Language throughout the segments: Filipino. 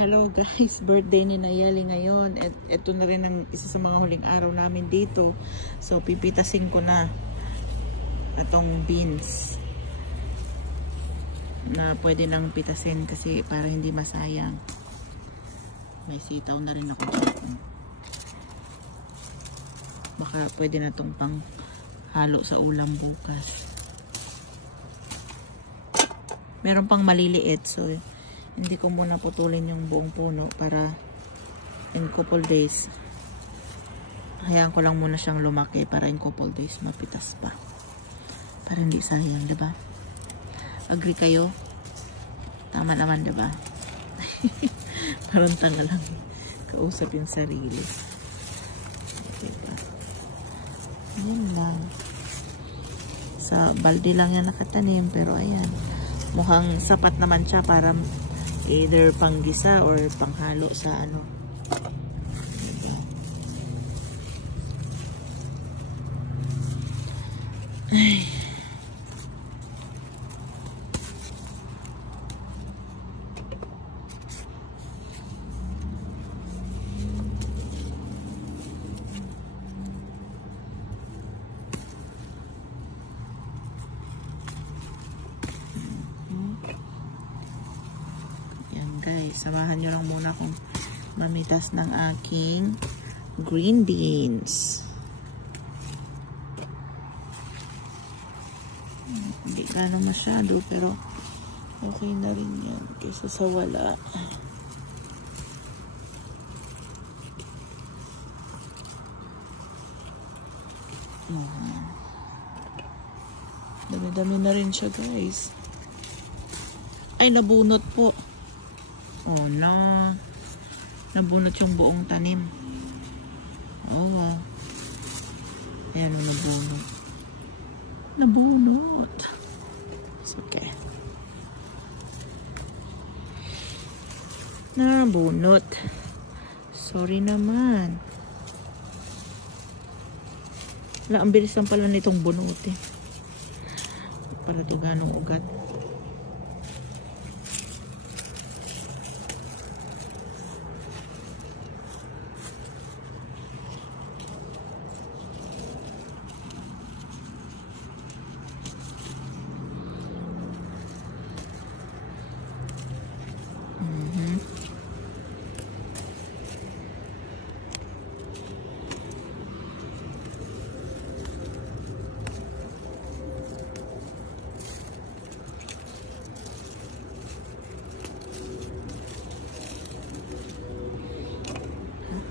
Hello guys, birthday ni Nayeli ngayon. At ito na rin ang isa sa mga huling araw namin dito. So pipitasin ko na itong beans na pwede nang pitasin kasi para hindi masayang. May sitaw na rin ako dyan. Baka pwede na itong pang halo sa ulam bukas. Meron pang maliliit, so hindi ko muna putulin yung buong puno para in couple days. Hayaan ko lang muna siyang lumaki para in couple days mapitas pa. Para hindi sayang, diba? Agree kayo? Tama naman, diba? Parang tanga lang kausap yung sarili. Diba? Ayan lang. Sa balde lang yan nakatanim, pero ayan. Mukhang sapat naman siya para either panggisa or panghalo sa ano. Diba? Ay. Guys, samahan nyo lang muna akong mamitas ng aking green beans. Hindi gano'ng masyado pero okay na rin yan kaysa sa wala. Dami-dami na rin siya guys. Ay, nabunot po. Oh no. Nabunot yung buong tanim. Oh wow. Ayan o, nabunot. Nabunot. It's okay. Nabunot. Sorry naman. Wala, ang bilis lang pala nitong bunot eh. Para ito ganong ugat.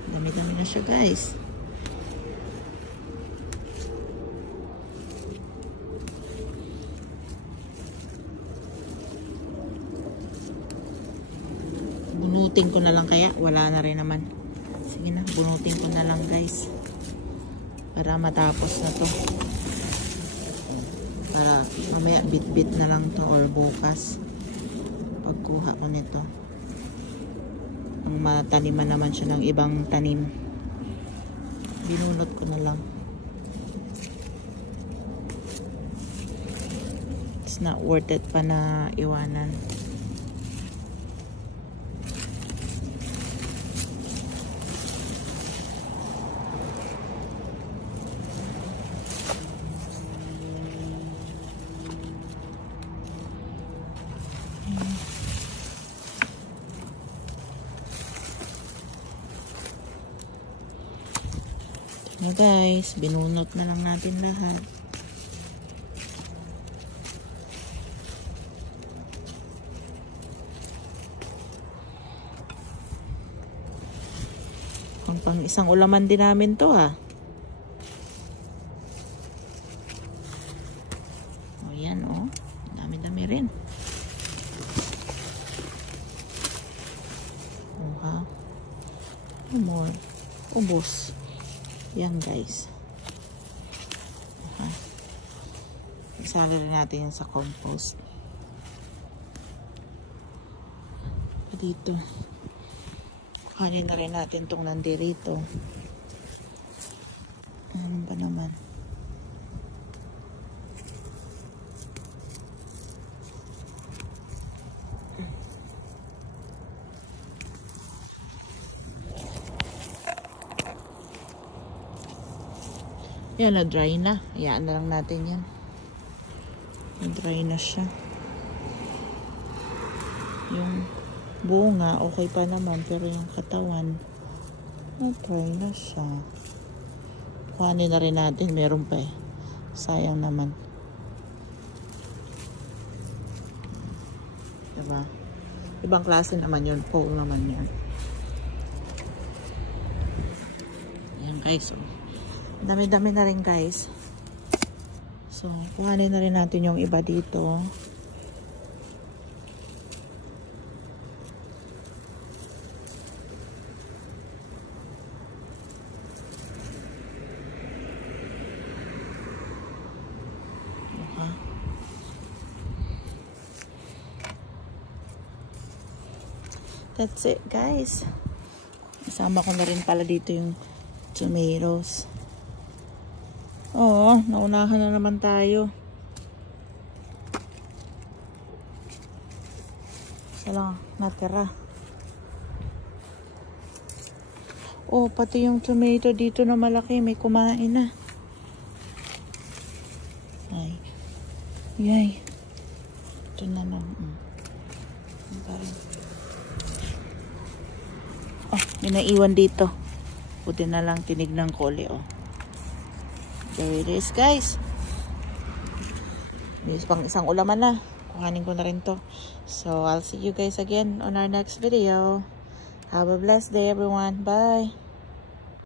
Dami-dami na siya guys. Bunutin ko na lang kaya. Wala na rin naman. Sige na, bunutin ko na lang guys. Para matapos na to. Para mamaya bit-bit na lang to or bukas. Pagkuha ko nito. Ang mataniman naman siya ng ibang tanim. Binunot ko na lang. It's not worth it pa na iwanan. Na guys, binunot na lang natin lahat. Pang isang ulaman din namin to ha. O yan o. Dami-dami rin. O ha. No more. Ubos. Yan guys. Isali rin natin yan sa compost. Dito. Kanin na rin natin itong nandirito. Ano ba naman? Yan, na-dry na. Hayaan na lang natin yan. Na-dry na siya. Yung bunga, okay pa naman. Pero yung katawan, na-dry na siya. Kuhanin na rin natin. Meron pa eh. Sayang naman. Diba? Ibang klase naman yun. Pole naman yan. Ayan guys. Oh. Dami-dami na rin guys. So, kuhanin na rin natin yung iba dito. That's it guys. Isama ko na rin pala dito yung tomatoes. Oo, naunahan na naman tayo. Isa lang natira. Oh, pati yung tomato dito na malaki. May kumain na. Ay. Yay. Ito na lang. Oh, may naiwan dito. Buti na lang tinignan ko ulit, oh. There it is, guys. May pang isang ulaman na. Kuhanin ko na rin to. So, I'll see you guys again on our next video. Have a blessed day, everyone. Bye!